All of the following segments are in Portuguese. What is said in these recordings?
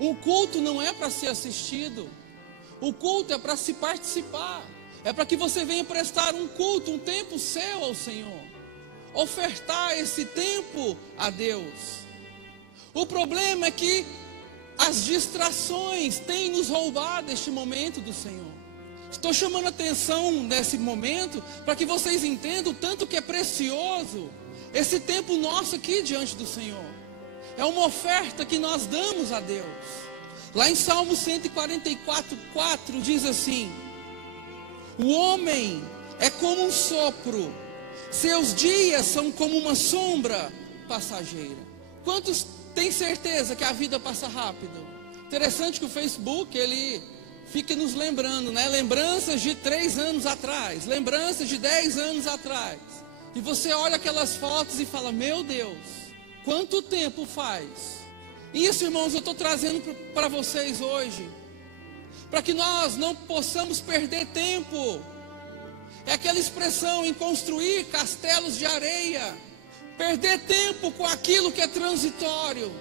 O culto não é para ser assistido. O culto é para se participar. É para que você venha prestar um culto, um tempo seu ao Senhor. Ofertar esse tempo a Deus. O problema é que as distrações têm nos roubado este momento do Senhor. Estou chamando a atenção nesse momento para que vocês entendam o tanto que é precioso esse tempo nosso aqui diante do Senhor. É uma oferta que nós damos a Deus. Lá em Salmo 144:4 diz assim: o homem é como um sopro, seus dias são como uma sombra passageira. Quantos têm certeza que a vida passa rápido? Interessante que o Facebook, ele fica nos lembrando, né? Lembranças de 3 anos atrás, lembranças de 10 anos atrás. E você olha aquelas fotos e fala: meu Deus, quanto tempo faz? Isso, irmãos, eu estou trazendo para vocês hoje, para que nós não possamos perder tempo. É aquela expressão em construir castelos de areia, perder tempo com aquilo que é transitório,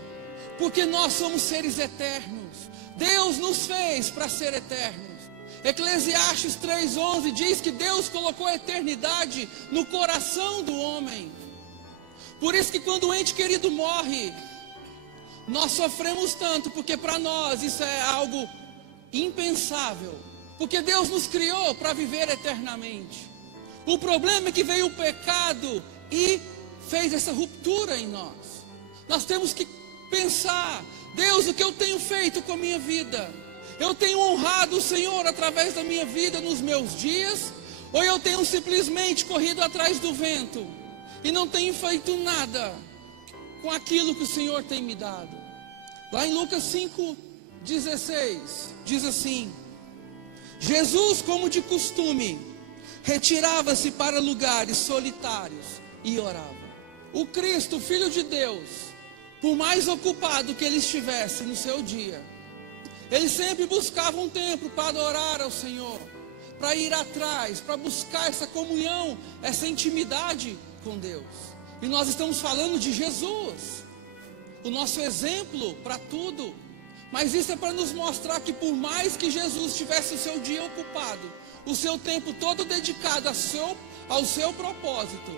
porque nós somos seres eternos. Deus nos fez para ser eternos. Eclesiastes 3:11 diz que Deus colocou a eternidade no coração do homem. Por isso que quando o ente querido morre, nós sofremos tanto, porque para nós isso é algo impensável, porque Deus nos criou para viver eternamente. O problema é que veio o pecado e fez essa ruptura em nós. Nós temos que pensar: Deus, o que eu tenho feito com a minha vida? Eu tenho honrado o Senhor através da minha vida nos meus dias? Ou eu tenho simplesmente corrido atrás do vento e não tenho feito nada com aquilo que o Senhor tem me dado? Lá em Lucas 5:16 diz assim: Jesus, como de costume, retirava-se para lugares solitários e orava. O Cristo, o Filho de Deus, por mais ocupado que ele estivesse no seu dia, ele sempre buscava um tempo para adorar ao Senhor, para ir atrás, para buscar essa comunhão, essa intimidade com Deus. E nós estamos falando de Jesus, o nosso exemplo para tudo. Mas isso é para nos mostrar que por mais que Jesus tivesse o seu dia ocupado, o seu tempo todo dedicado ao seu propósito,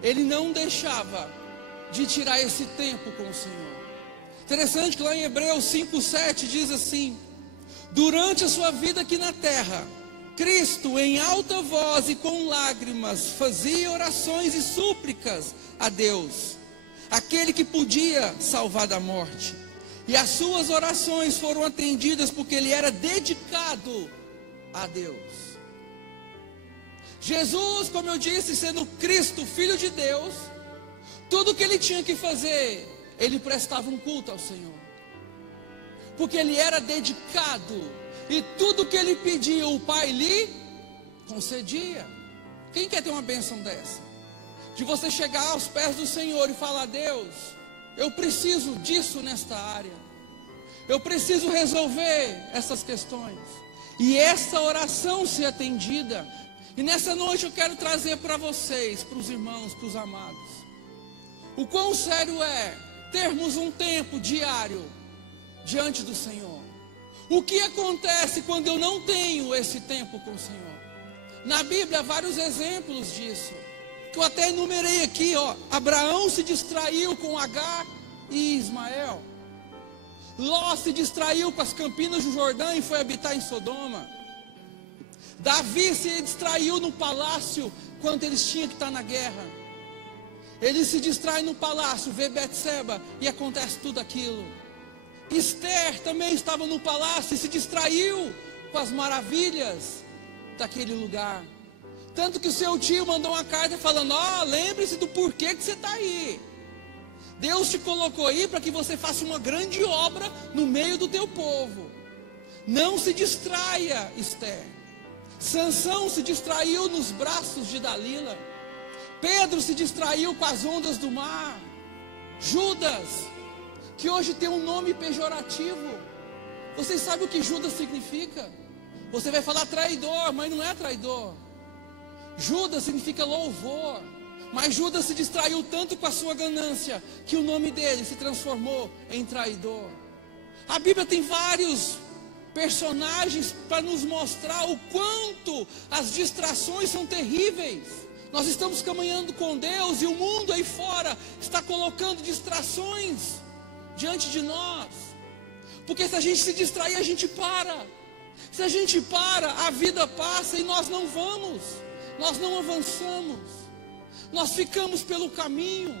ele não deixava de tirar esse tempo com o Senhor. Interessante que lá em Hebreus 5:7 diz assim: durante a sua vida aqui na terra, Cristo em alta voz e com lágrimas fazia orações e súplicas a Deus, aquele que podia salvar da morte. E as suas orações foram atendidas porque ele era dedicado a Deus. Jesus, como eu disse, sendo Cristo, Filho de Deus, tudo que ele tinha que fazer, ele prestava um culto ao Senhor, porque ele era dedicado, e tudo que ele pedia, o Pai lhe concedia. Quem quer ter uma bênção dessa? De você chegar aos pés do Senhor e falar: Deus, eu preciso disso nesta área, eu preciso resolver essas questões, e essa oração ser atendida. E nessa noite eu quero trazer para vocês, para os irmãos, para os amados, o quão sério é termos um tempo diário diante do Senhor. O que acontece quando eu não tenho esse tempo com o Senhor? Na Bíblia há vários exemplos disso, que eu até enumerei aqui, ó. Abraão se distraiu com Agar e Ismael. Ló se distraiu com as campinas do Jordão e foi habitar em Sodoma. Davi se distraiu no palácio quando eles tinham que estar na guerra. Ele se distrai no palácio, vê Betseba e acontece tudo aquilo. Esther também estava no palácio e se distraiu com as maravilhas daquele lugar. Tanto que o seu tio mandou uma carta falando: ó, lembre-se do porquê que você está aí. Deus te colocou aí para que você faça uma grande obra no meio do teu povo. Não se distraia, Esther. Sansão se distraiu nos braços de Dalila. Pedro se distraiu com as ondas do mar. Judas, que hoje tem um nome pejorativo. Vocês sabem o que Judas significa? Você vai falar traidor, mas não é traidor. Judas significa louvor. Mas Judas se distraiu tanto com a sua ganância, que o nome dele se transformou em traidor. A Bíblia tem vários personagens para nos mostrar o quanto as distrações são terríveis. Nós estamos caminhando com Deus e o mundo aí fora está colocando distrações diante de nós. Porque se a gente se distrair, a gente para. Se a gente para, a vida passa e nós não vamos. Nós não avançamos. Nós ficamos pelo caminho.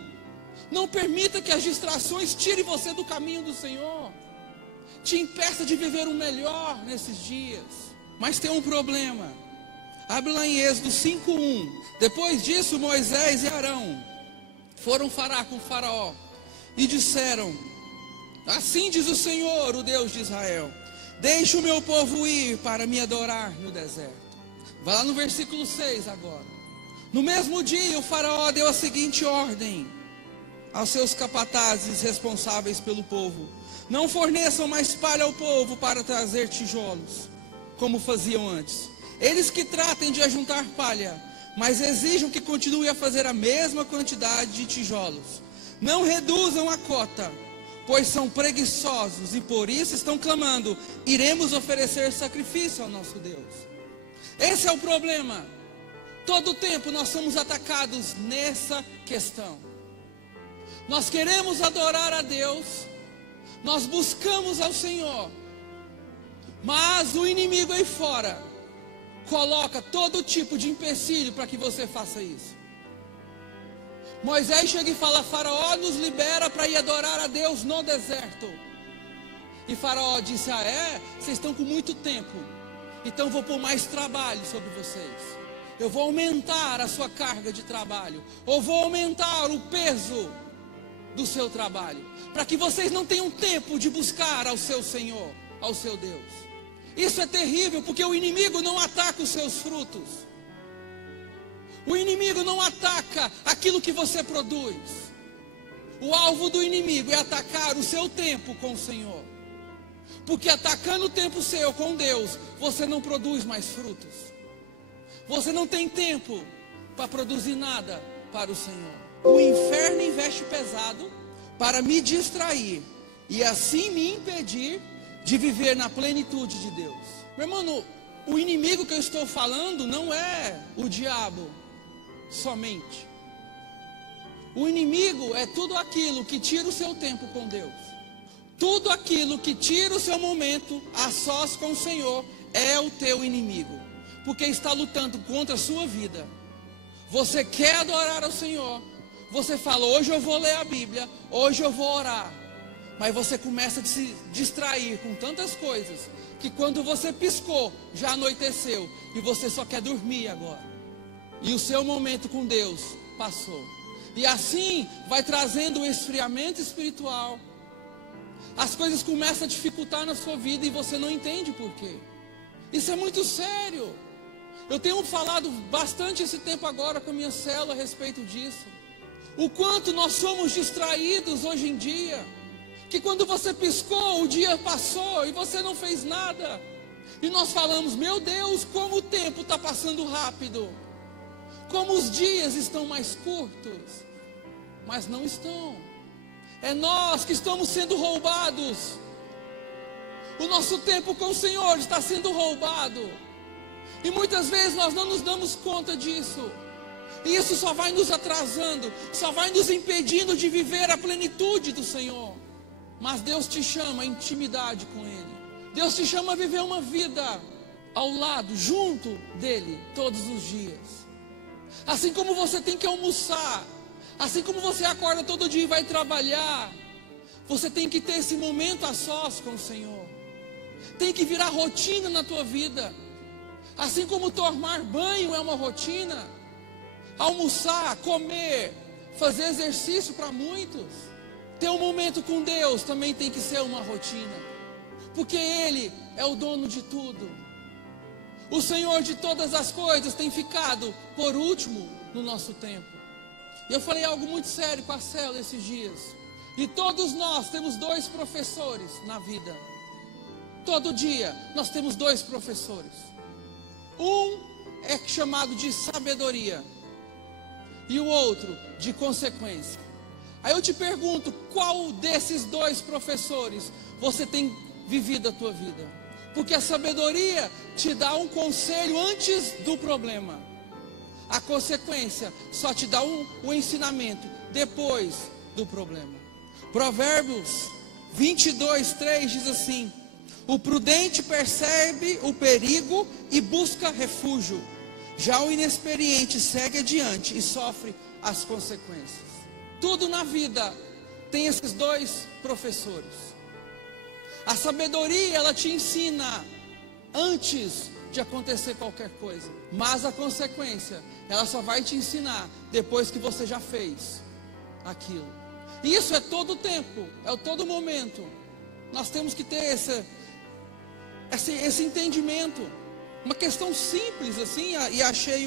Não permita que as distrações tirem você do caminho do Senhor. Te impeça de viver o melhor nesses dias. Mas tem um problema. Abre lá em Êxodo 5:1. Depois disso, Moisés e Arão foram falar com Faraó e disseram: assim diz o Senhor, o Deus de Israel: deixe o meu povo ir para me adorar no deserto. Vai lá no versículo 6 agora. No mesmo dia, o Faraó deu a seguinte ordem aos seus capatazes responsáveis pelo povo: não forneçam mais palha ao povo para trazer tijolos, como faziam antes. Eles que tratem de ajuntar palha, mas exijam que continue a fazer a mesma quantidade de tijolos. Não reduzam a cota, pois são preguiçosos e por isso estão clamando: iremos oferecer sacrifício ao nosso Deus. Esse é o problema. Todo tempo nós somos atacados nessa questão. Nós queremos adorar a Deus, nós buscamos ao Senhor, mas o inimigo aí fora coloca todo tipo de empecilho para que você faça isso. Moisés chega e fala: Faraó nos libera para ir adorar a Deus no deserto. E Faraó disse: ah é? Vocês estão com muito tempo, então vou pôr mais trabalho sobre vocês. Eu vou aumentar a sua carga de trabalho, ou vou aumentar o peso do seu trabalho, para que vocês não tenham tempo de buscar ao seu Senhor, ao seu Deus. Isso é terrível, porque o inimigo não ataca os seus frutos. O inimigo não ataca aquilo que você produz. O alvo do inimigo é atacar o seu tempo com o Senhor. Porque atacando o tempo seu com Deus, você não produz mais frutos. Você não tem tempo para produzir nada para o Senhor. O inferno investe pesado para me distrair e assim me impedir de viver na plenitude de Deus. Meu irmão, o inimigo que eu estou falando não é o diabo somente. O inimigo é tudo aquilo que tira o seu tempo com Deus. Tudo aquilo que tira o seu momento a sós com o Senhor é o teu inimigo, porque está lutando contra a sua vida. Você quer adorar ao Senhor, você fala: hoje eu vou ler a Bíblia, hoje eu vou orar. Mas você começa a se distrair com tantas coisas, que quando você piscou, já anoiteceu, e você só quer dormir agora. E o seu momento com Deus passou. E assim vai trazendo o esfriamento espiritual. As coisas começam a dificultar na sua vida e você não entende por quê. Isso é muito sério. Eu tenho falado bastante esse tempo agora com a minha célula a respeito disso. O quanto nós somos distraídos hoje em dia, que quando você piscou, o dia passou e você não fez nada. E nós falamos: meu Deus, como o tempo está passando rápido, como os dias estão mais curtos. Mas não estão. É nós que estamos sendo roubados. O nosso tempo com o Senhor está sendo roubado. E muitas vezes nós não nos damos conta disso. E isso só vai nos atrasando, só vai nos impedindo de viver a plenitude do Senhor. Mas Deus te chama a intimidade com Ele. Deus te chama a viver uma vida ao lado, junto dEle, todos os dias. Assim como você tem que almoçar, assim como você acorda todo dia e vai trabalhar, você tem que ter esse momento a sós com o Senhor. Tem que virar rotina na tua vida. Assim como tomar banho é uma rotina, almoçar, comer, fazer exercício para muitos, ter um momento com Deus também tem que ser uma rotina. Porque Ele é o dono de tudo. O Senhor de todas as coisas tem ficado por último no nosso tempo. E eu falei algo muito sério com a célula esses dias. E todos nós temos dois professores na vida. Todo dia nós temos dois professores. Um é chamado de sabedoria e o outro de consequência. Aí eu te pergunto, qual desses dois professores você tem vivido a tua vida? Porque a sabedoria te dá um conselho antes do problema. A consequência só te dá um ensinamento depois do problema. Provérbios 22:3 diz assim: o prudente percebe o perigo e busca refúgio. Já o inexperiente segue adiante e sofre as consequências. Tudo na vida tem esses dois professores. A sabedoria, ela te ensina antes de acontecer qualquer coisa. Mas a consequência, ela só vai te ensinar depois que você já fez aquilo. E isso é todo o tempo, é todo momento. Nós temos que ter esse entendimento. Uma questão simples assim, e achei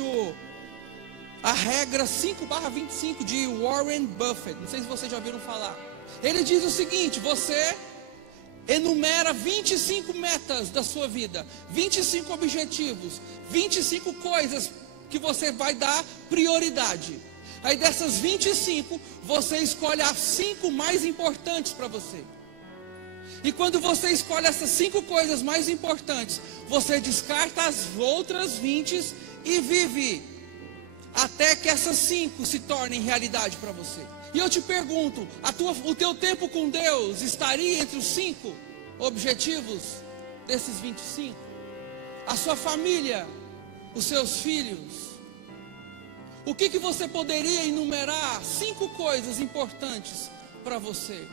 a regra 5/25 de Warren Buffett. Não sei se vocês já ouviram falar. Ele diz o seguinte: você enumera 25 metas da sua vida, 25 objetivos, 25 coisas que você vai dar prioridade. Aí dessas 25, você escolhe as 5 mais importantes para você. E quando você escolhe essas 5 coisas mais importantes, você descarta as outras 20 e vive até que essas 5 se tornem realidade para você. E eu te pergunto, o teu tempo com Deus estaria entre os 5 objetivos desses 25? A sua família, os seus filhos? O que você poderia enumerar? 5 coisas importantes para você.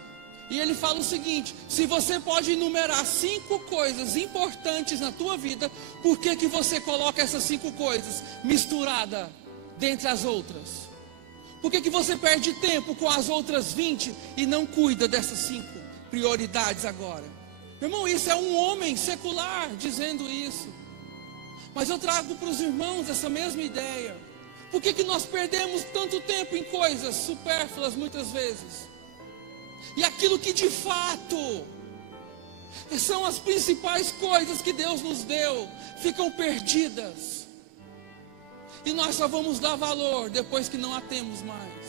E ele fala o seguinte: se você pode enumerar 5 coisas importantes na tua vida, por que você coloca essas 5 coisas misturadas dentre as outras? Por que você perde tempo com as outras 20 e não cuida dessas 5 prioridades agora? Meu irmão, isso é um homem secular dizendo isso. Mas eu trago para os irmãos essa mesma ideia. Por que nós perdemos tanto tempo em coisas supérfluas muitas vezes? E aquilo que de fato são as principais coisas que Deus nos deu, ficam perdidas. E nós só vamos dar valor depois que não a temos mais.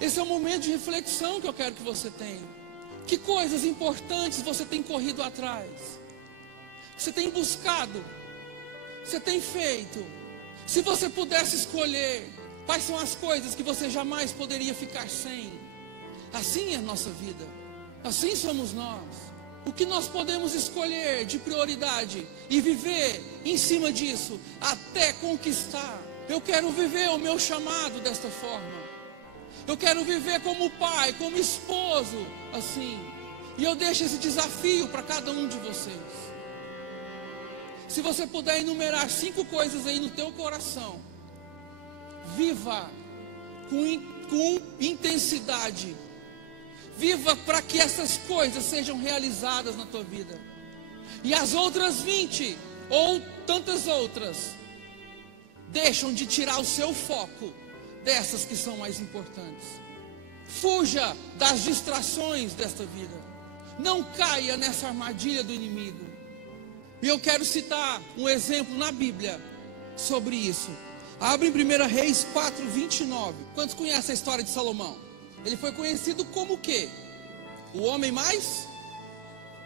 Esse é o momento de reflexão que eu quero que você tenha. Que coisas importantes você tem corrido atrás? Você tem buscado? Você tem feito? Se você pudesse escolher, quais são as coisas que você jamais poderia ficar sem? Assim é a nossa vida. Assim somos nós. O que nós podemos escolher de prioridade e viver em cima disso até conquistar? Eu quero viver o meu chamado desta forma. Eu quero viver como pai, como esposo, assim. E eu deixo esse desafio para cada um de vocês. Se você puder enumerar 5 coisas aí no teu coração, viva com intensidade. Viva para que essas coisas sejam realizadas na tua vida. E as outras 20, ou tantas outras, deixam de tirar o seu foco dessas que são mais importantes. Fuja das distrações desta vida. Não caia nessa armadilha do inimigo. E eu quero citar um exemplo na Bíblia sobre isso. Abre em 1 Reis 4:29. Quantos conhecem a história de Salomão? Ele foi conhecido como o quê? O homem mais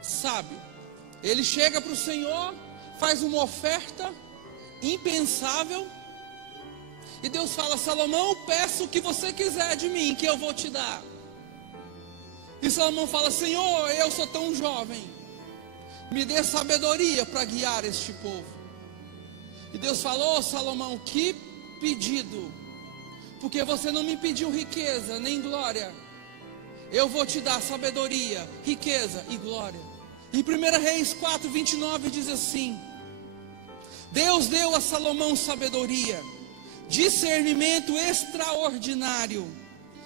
sábio. Ele chega para o Senhor, faz uma oferta impensável. E Deus fala: Salomão, peço o que você quiser de mim, que eu vou te dar. E Salomão fala: Senhor, eu sou tão jovem, me dê sabedoria para guiar este povo. E Deus falou: Salomão, que pedido, porque você não me pediu riqueza nem glória. Eu vou te dar sabedoria, riqueza e glória. Em 1 Reis 4:29 diz assim: Deus deu a Salomão sabedoria, discernimento extraordinário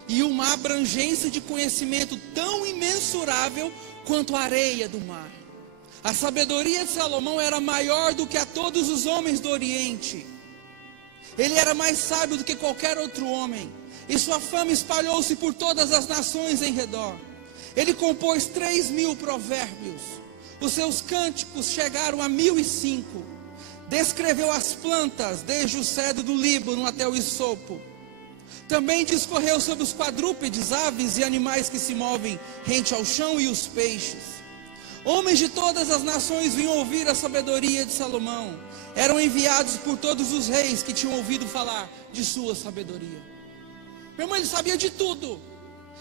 e uma abrangência de conhecimento tão imensurável quanto a areia do mar. A sabedoria de Salomão era maior do que a todos os homens do Oriente. Ele era mais sábio do que qualquer outro homem, e sua fama espalhou-se por todas as nações em redor. Ele compôs 3.000 provérbios. Os seus cânticos chegaram a 1.005. Descreveu as plantas, desde o cedro do Líbano até o isopo. Também discorreu sobre os quadrúpedes, aves e animais que se movem rente ao chão e os peixes. Homens de todas as nações vinham ouvir a sabedoria de Salomão. Eram enviados por todos os reis que tinham ouvido falar de sua sabedoria. Meu irmão, ele sabia de tudo.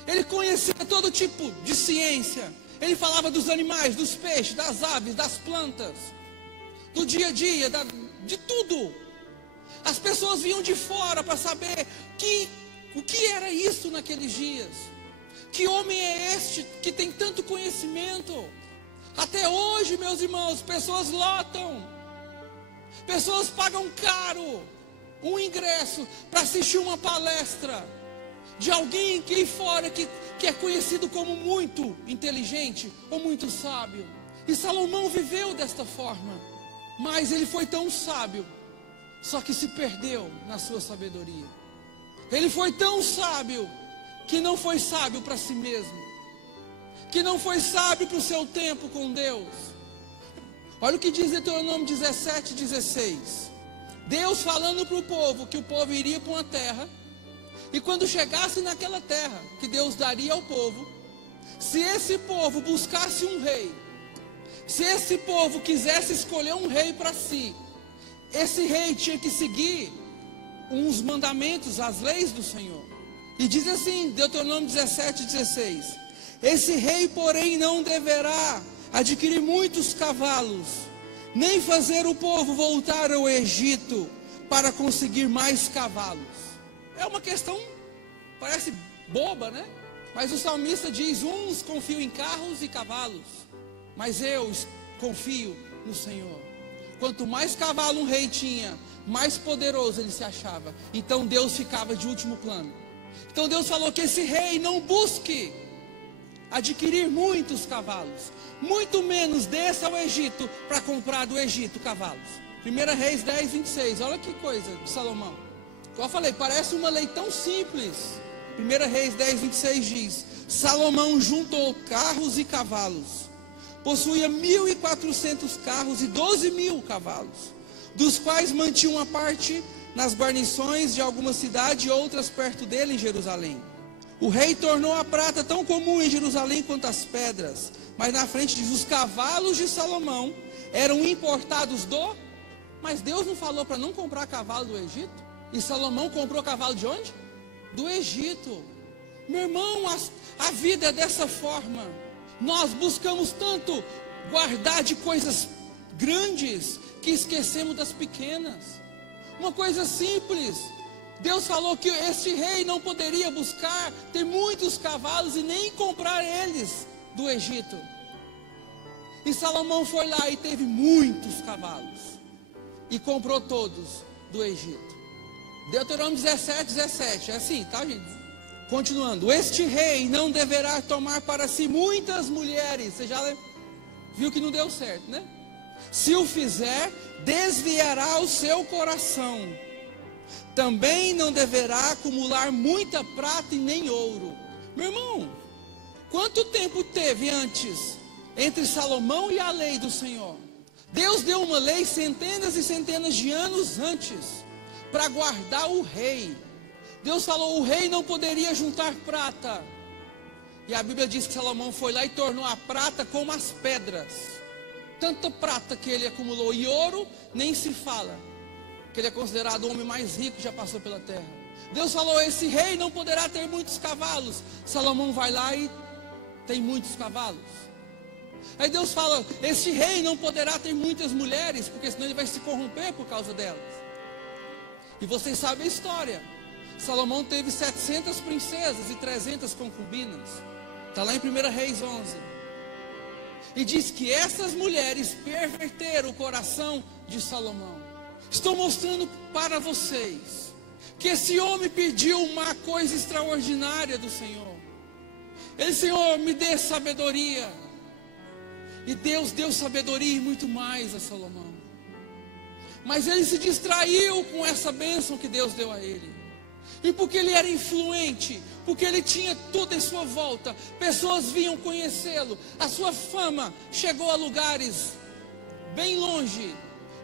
Ele conhecia todo tipo de ciência. Ele falava dos animais, dos peixes, das aves, das plantas, do dia a dia, de tudo. As pessoas vinham de fora para saber o que era isso naqueles dias. Que homem é este que tem tanto conhecimento? Até hoje, meus irmãos, pessoas lotam. Pessoas pagam caro um ingresso para assistir uma palestra de alguém que aí fora que é conhecido como muito inteligente ou muito sábio. E Salomão viveu desta forma. Mas ele foi tão sábio, só que se perdeu na sua sabedoria. Ele foi tão sábio que não foi sábio para si mesmo, que não foi sábio para o seu tempo com Deus. Olha o que diz Deuteronômio 17:16. Deus falando para o povo que o povo iria para uma terra, e quando chegasse naquela terra que Deus daria ao povo, se esse povo buscasse um rei, se esse povo quisesse escolher um rei para si, esse rei tinha que seguir uns mandamentos, as leis do Senhor. E diz assim, Deuteronômio 17:16: esse rei, porém, não deverá adquirir muitos cavalos, nem fazer o povo voltar ao Egito para conseguir mais cavalos. É uma questão, parece boba, né? Mas o salmista diz: uns confiam em carros e cavalos, mas eu confio no Senhor. Quanto mais cavalo um rei tinha, mais poderoso ele se achava. Então Deus ficava de último plano. Então Deus falou que esse rei não busque adquirir muitos cavalos, muito menos desça ao Egito para comprar do Egito cavalos. 1 Reis 10:26, olha que coisa de Salomão. Como eu falei, parece uma lei tão simples. 1 Reis 10:26 diz: Salomão juntou carros e cavalos, possuía 1.400 carros e 12.000 cavalos, dos quais mantinha uma parte nas guarnições de alguma cidade e outras perto dele em Jerusalém. O rei tornou a prata tão comum em Jerusalém quanto as pedras, mas na frente diz: os cavalos de Salomão eram importados Mas Deus não falou para não comprar cavalo do Egito? E Salomão comprou cavalo de onde? Do Egito. Meu irmão, a vida é dessa forma. Nós buscamos tanto guardar de coisas grandes que esquecemos das pequenas. Uma coisa simples. Deus falou que este rei não poderia buscar ter muitos cavalos e nem comprar eles do Egito. E Salomão foi lá e teve muitos cavalos e comprou todos do Egito. Deuteronômio 17:17, é assim, tá, gente? Continuando: este rei não deverá tomar para si muitas mulheres. Você já viu que não deu certo, né? Se o fizer, desviará o seu coração. Também não deverá acumular muita prata e nem ouro. Meu irmão, quanto tempo teve antes entre Salomão e a lei do Senhor? Deus deu uma lei centenas e centenas de anos antes para guardar o rei. Deus falou: o rei não poderia juntar prata. E a Bíblia diz que Salomão foi lá e tornou a prata como as pedras. Tanta prata que ele acumulou, e ouro nem se fala, que ele é considerado o homem mais rico que já passou pela terra. Deus falou: esse rei não poderá ter muitos cavalos. Salomão vai lá e tem muitos cavalos. Aí Deus fala: este rei não poderá ter muitas mulheres, porque senão ele vai se corromper por causa delas. E vocês sabem a história. Salomão teve 700 princesas e 300 concubinas. Está lá em 1 Reis 11. E diz que essas mulheres perverteram o coração de Salomão. Estou mostrando para vocês que esse homem pediu uma coisa extraordinária do Senhor. Ele: Senhor, me dê sabedoria. E Deus deu sabedoria e muito mais a Salomão. Mas ele se distraiu com essa bênção que Deus deu a ele. E porque ele era influente, porque ele tinha tudo em sua volta, pessoas vinham conhecê-lo. A sua fama chegou a lugares bem longe.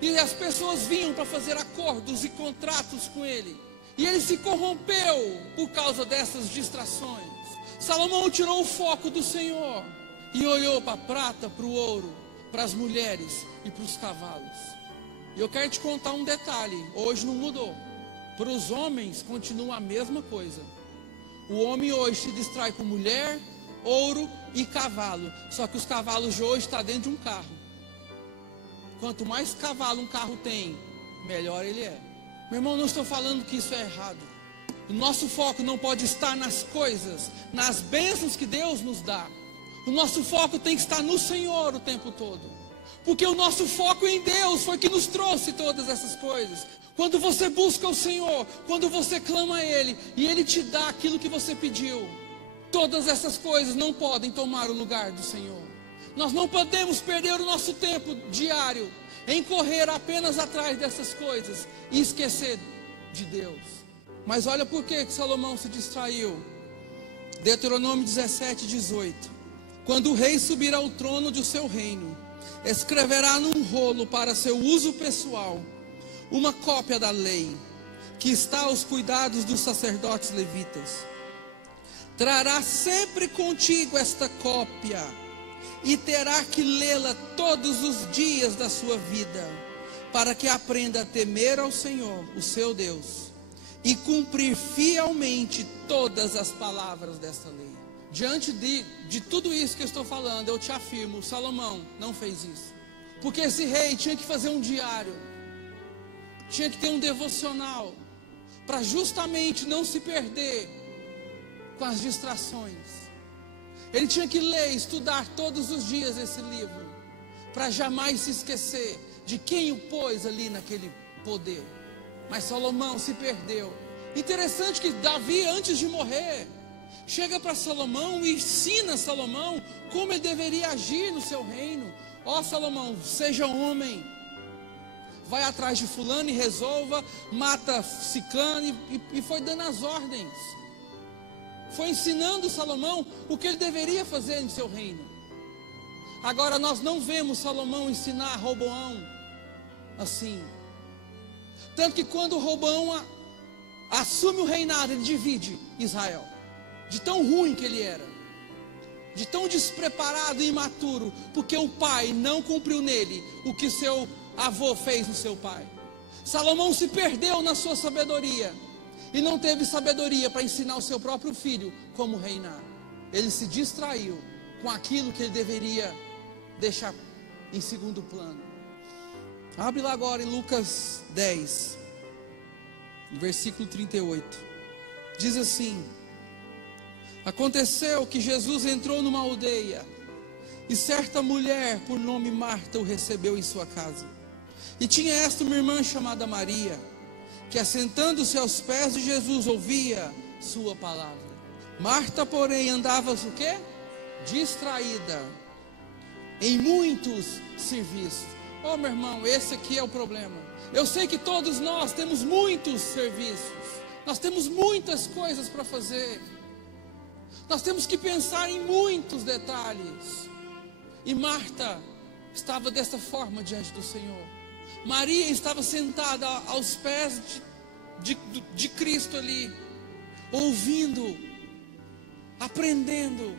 E as pessoas vinham para fazer acordos e contratos com ele. E ele se corrompeu por causa dessas distrações. Salomão tirou o foco do Senhor e olhou para a prata, para o ouro, para as mulheres e para os cavalos. E eu quero te contar um detalhe, hoje não mudou. Para os homens continua a mesma coisa. O homem hoje se distrai com mulher, ouro e cavalo. Só que os cavalos de hoje estão dentro de um carro. Quanto mais cavalo um carro tem, melhor ele é. Meu irmão, não estou falando que isso é errado. O nosso foco não pode estar nas coisas, nas bênçãos que Deus nos dá. O nosso foco tem que estar no Senhor o tempo todo. Porque o nosso foco em Deus foi que nos trouxe todas essas coisas. Quando você busca o Senhor, quando você clama a Ele, e Ele te dá aquilo que você pediu, todas essas coisas não podem tomar o lugar do Senhor. Nós não podemos perder o nosso tempo diário em correr apenas atrás dessas coisas e esquecer de Deus. Mas olha por que Salomão se distraiu. Deuteronômio 17, 18. Quando o rei subir ao trono de seu reino, escreverá num rolo para seu uso pessoal uma cópia da lei, que está aos cuidados dos sacerdotes levitas. Trará sempre contigo esta cópia, e terá que lê-la todos os dias da sua vida, para que aprenda a temer ao Senhor, o seu Deus, e cumprir fielmente todas as palavras desta lei. Diante de tudo isso que eu estou falando, eu te afirmo, Salomão não fez isso. Porque esse rei tinha que fazer um diário, tinha que ter um devocional, para justamente não se perder com as distrações. Ele tinha que ler, estudar todos os dias esse livro, para jamais se esquecer de quem o pôs ali naquele poder. Mas Salomão se perdeu. Interessante que Davi, antes de morrer, chega para Salomão e ensina Salomão como ele deveria agir no seu reino. Ó Salomão, seja homem, vai atrás de fulano e resolva, mata ciclano, e foi dando as ordens. Foi ensinando Salomão o que ele deveria fazer em seu reino. Agora nós não vemos Salomão ensinar Roboão assim. Tanto que quando Roboão assume o reinado, ele divide Israel. De tão ruim que ele era, de tão despreparado e imaturo, porque o pai não cumpriu nele o que seu avô fez no seu pai. Salomão se perdeu na sua sabedoria e não teve sabedoria para ensinar o seu próprio filho como reinar. Ele se distraiu com aquilo que ele deveria deixar em segundo plano. Abre lá agora em Lucas 10, versículo 38. Diz assim: aconteceu que Jesus entrou numa aldeia, e certa mulher por nome Marta o recebeu em sua casa. E tinha esta uma irmã chamada Maria, que assentando-se aos pés de Jesus ouvia sua palavra. Marta, porém, andava o quê? Distraída em muitos serviços. Oh, meu irmão, esse aqui é o problema. Eu sei que todos nós temos muitos serviços, nós temos muitas coisas para fazer, nós temos que pensar em muitos detalhes. E Marta estava dessa forma diante do Senhor. Maria estava sentada aos pés de Cristo ali, ouvindo, aprendendo,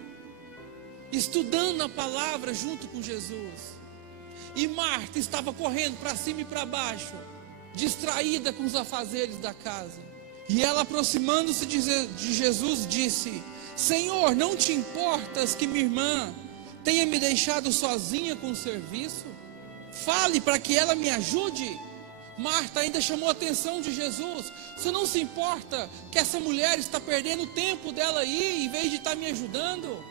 estudando a palavra junto com Jesus. E Marta estava correndo para cima e para baixo, distraída com os afazeres da casa. E ela, aproximando-se de Jesus, disse: Senhor, não te importas que minha irmã tenha me deixado sozinha com o serviço? Fale para que ela me ajude. Marta ainda chamou a atenção de Jesus. Você não se importa que essa mulher está perdendo o tempo dela aí, em vez de estar me ajudando?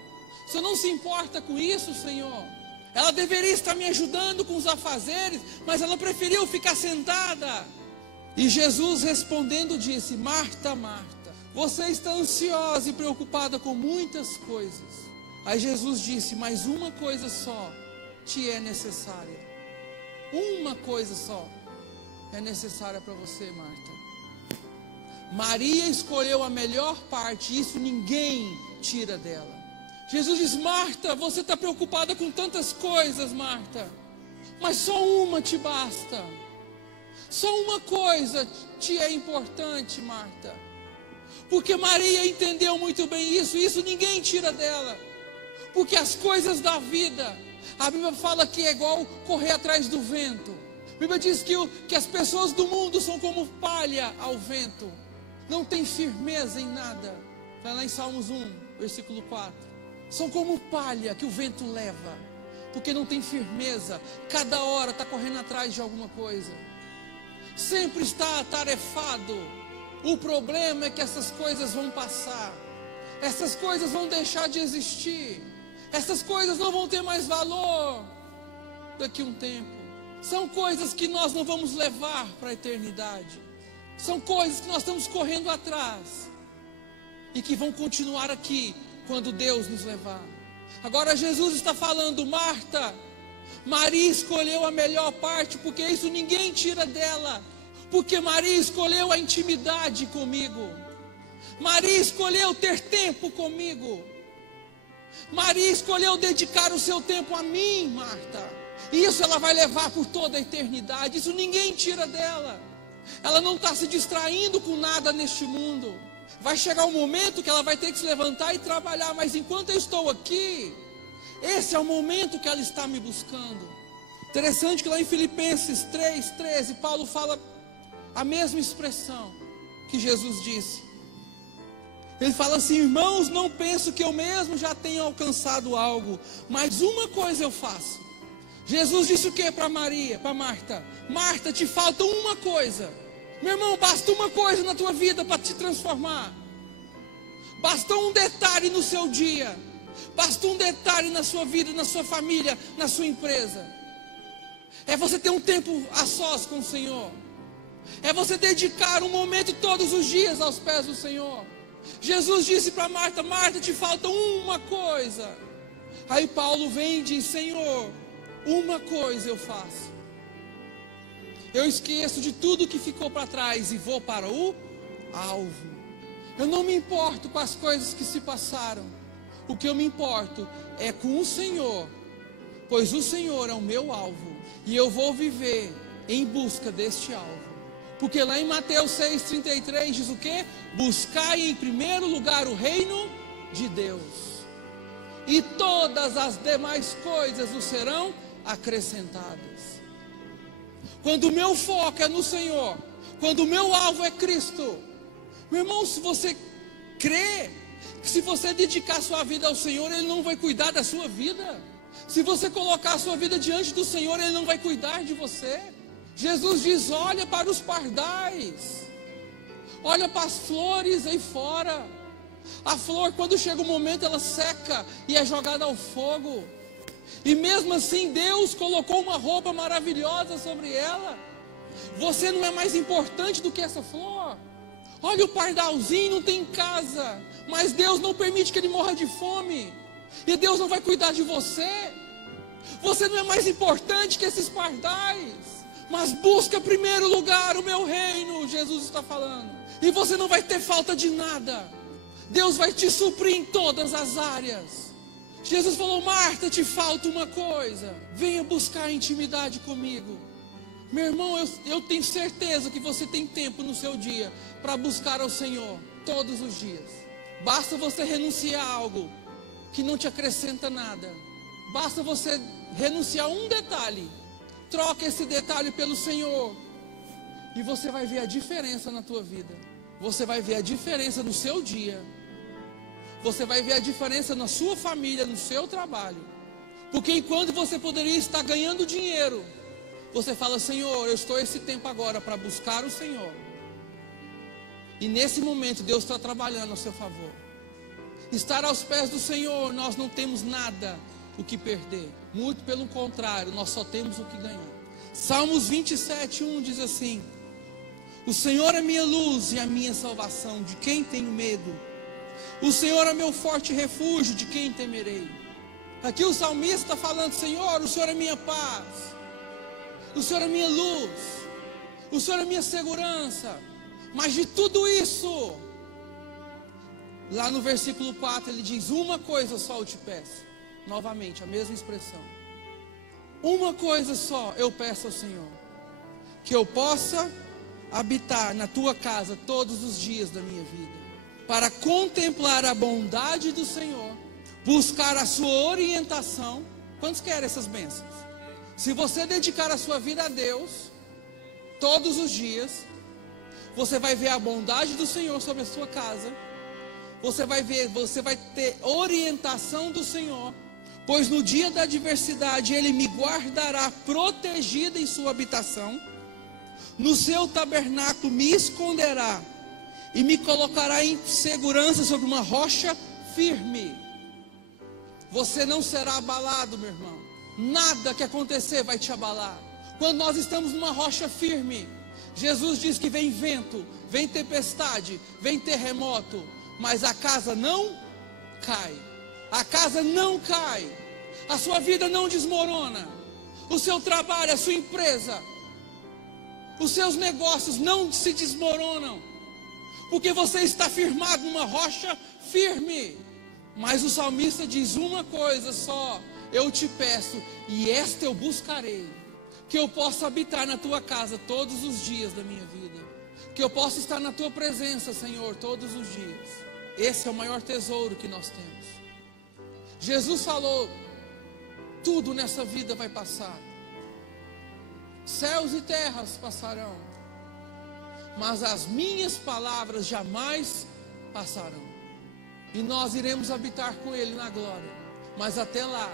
Você não se importa com isso, Senhor? Ela deveria estar me ajudando com os afazeres, mas ela preferiu ficar sentada. E Jesus respondendo disse: Marta, Marta, você está ansiosa e preocupada com muitas coisas. Aí Jesus disse: mas uma coisa só te é necessária. Uma coisa só é necessária para você, Marta. Maria escolheu a melhor parte, isso ninguém tira dela. Jesus diz: Marta, você está preocupada com tantas coisas, Marta, mas só uma te basta. Só uma coisa te é importante, Marta. Porque Maria entendeu muito bem isso ninguém tira dela. Porque as coisas da vida, a Bíblia fala que é igual correr atrás do vento. A Bíblia diz que as pessoas do mundo são como palha ao vento. Não tem firmeza em nada. Vai lá em Salmos 1, versículo 4. São como palha que o vento leva. Porque não tem firmeza. Cada hora está correndo atrás de alguma coisa. Sempre está atarefado. O problema é que essas coisas vão passar. Essas coisas vão deixar de existir. Essas coisas não vão ter mais valor daqui a um tempo. São coisas que nós não vamos levar para a eternidade. São coisas que nós estamos correndo atrás. E que vão continuar aqui quando Deus nos levar. Agora Jesus está falando, Marta, Maria escolheu a melhor parte, porque isso ninguém tira dela. Porque Maria escolheu a intimidade comigo. Maria escolheu ter tempo comigo. Maria escolheu dedicar o seu tempo a mim, Marta. E isso ela vai levar por toda a eternidade. Isso ninguém tira dela. Ela não está se distraindo com nada neste mundo. Vai chegar um momento que ela vai ter que se levantar e trabalhar. Mas enquanto eu estou aqui, esse é o momento que ela está me buscando. Interessante que lá em Filipenses 3:13, Paulo fala a mesma expressão que Jesus disse. Ele fala assim, irmãos, não penso que eu mesmo já tenha alcançado algo, mas uma coisa eu faço. Jesus disse o que para Maria, para Marta? Marta, te falta uma coisa. Meu irmão, basta uma coisa na tua vida para te transformar. Basta um detalhe no seu dia. Basta um detalhe na sua vida, na sua família, na sua empresa. É você ter um tempo a sós com o Senhor. É você dedicar um momento todos os dias aos pés do Senhor. Jesus disse para Marta, Marta, te falta uma coisa. Aí Paulo vem e diz, Senhor, uma coisa eu faço. Eu esqueço de tudo que ficou para trás e vou para o alvo. Eu não me importo com as coisas que se passaram. O que eu me importo é com o Senhor, pois o Senhor é o meu alvo. E eu vou viver em busca deste alvo. Porque lá em Mateus 6,33 diz o quê? Buscai em primeiro lugar o reino de Deus. E todas as demais coisas nos serão acrescentadas. Quando o meu foco é no Senhor, quando o meu alvo é Cristo, meu irmão, se você crê, que se você dedicar sua vida ao Senhor, Ele não vai cuidar da sua vida. Se você colocar a sua vida diante do Senhor, Ele não vai cuidar de você. Jesus diz, olha para os pardais, olha para as flores aí fora. A flor, quando chega o momento, ela seca e é jogada ao fogo. E mesmo assim, Deus colocou uma roupa maravilhosa sobre ela. Você não é mais importante do que essa flor. Olha o pardalzinho, não tem casa, mas Deus não permite que ele morra de fome. E Deus não vai cuidar de você. Você não é mais importante que esses pardais. Mas busca em primeiro lugar o meu reino, Jesus está falando. E você não vai ter falta de nada. Deus vai te suprir em todas as áreas. Jesus falou, Marta, te falta uma coisa. Venha buscar intimidade comigo. Meu irmão, eu tenho certeza que você tem tempo no seu dia para buscar ao Senhor todos os dias. Basta você renunciar a algo que não te acrescenta nada. Basta você renunciar a um detalhe. Troca esse detalhe pelo Senhor. E você vai ver a diferença na tua vida. Você vai ver a diferença no seu dia. Você vai ver a diferença na sua família, no seu trabalho. Porque enquanto você poderia estar ganhando dinheiro, você fala, Senhor, eu estou esse tempo agora para buscar o Senhor. E nesse momento Deus está trabalhando a seu favor. Estar aos pés do Senhor, nós não temos nada o que perder. Muito pelo contrário, nós só temos o que ganhar. Salmos 27:1 diz assim: o Senhor é minha luz e a minha salvação, de quem tenho medo? O Senhor é meu forte refúgio, de quem temerei? Aqui o salmista está falando, Senhor, o Senhor é minha paz, o Senhor é minha luz, o Senhor é minha segurança. Mas de tudo isso, lá no versículo 4 ele diz, uma coisa só eu te peço. Novamente, a mesma expressão. Uma coisa só eu peço ao Senhor, que eu possa habitar na tua casa todos os dias da minha vida, para contemplar a bondade do Senhor, buscar a sua orientação. Quantos querem essas bênçãos? Se você dedicar a sua vida a Deus, todos os dias, você vai ver a bondade do Senhor sobre a sua casa, você vai ter orientação do Senhor, pois no dia da adversidade Ele me guardará protegida em sua habitação, no seu tabernáculo me esconderá e me colocará em segurança sobre uma rocha firme. Você não será abalado, meu irmão. Nada que acontecer vai te abalar. Quando nós estamos numa rocha firme, Jesus diz que vem vento, vem tempestade, vem terremoto, mas a casa não cai. A casa não cai. A sua vida não desmorona. O seu trabalho, a sua empresa, os seus negócios não se desmoronam, porque você está firmado numa rocha firme. Mas o salmista diz uma coisa só: eu te peço, e esta eu buscarei, que eu possa habitar na tua casa todos os dias da minha vida, que eu possa estar na tua presença, Senhor, todos os dias. Esse é o maior tesouro que nós temos. Jesus falou: tudo nessa vida vai passar, céus e terras passarão, mas as minhas palavras jamais passarão. E nós iremos habitar com Ele na glória. Mas até lá,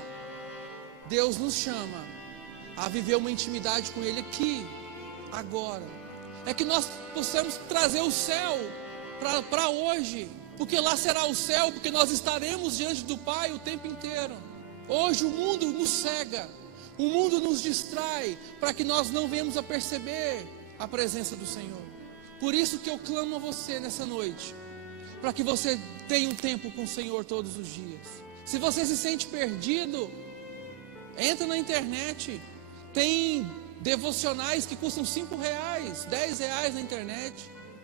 Deus nos chama a viver uma intimidade com Ele aqui, agora. É que nós possamos trazer o céu para hoje, porque lá será o céu, porque nós estaremos diante do Pai o tempo inteiro. Hoje o mundo nos cega, o mundo nos distrai, para que nós não venhamos a perceber a presença do Senhor. Por isso que eu clamo a você nessa noite, para que você tenha um tempo com o Senhor todos os dias. Se você se sente perdido, entra na internet, tem devocionais que custam R$5, R$10 na internet.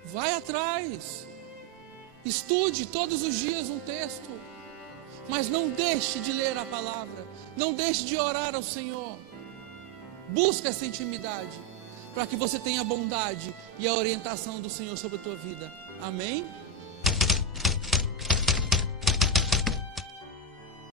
Vai atrás, estude todos os dias um texto, mas não deixe de ler a palavra, não deixe de orar ao Senhor. Busca essa intimidade, para que você tenha a bondade e a orientação do Senhor sobre a tua vida. Amém?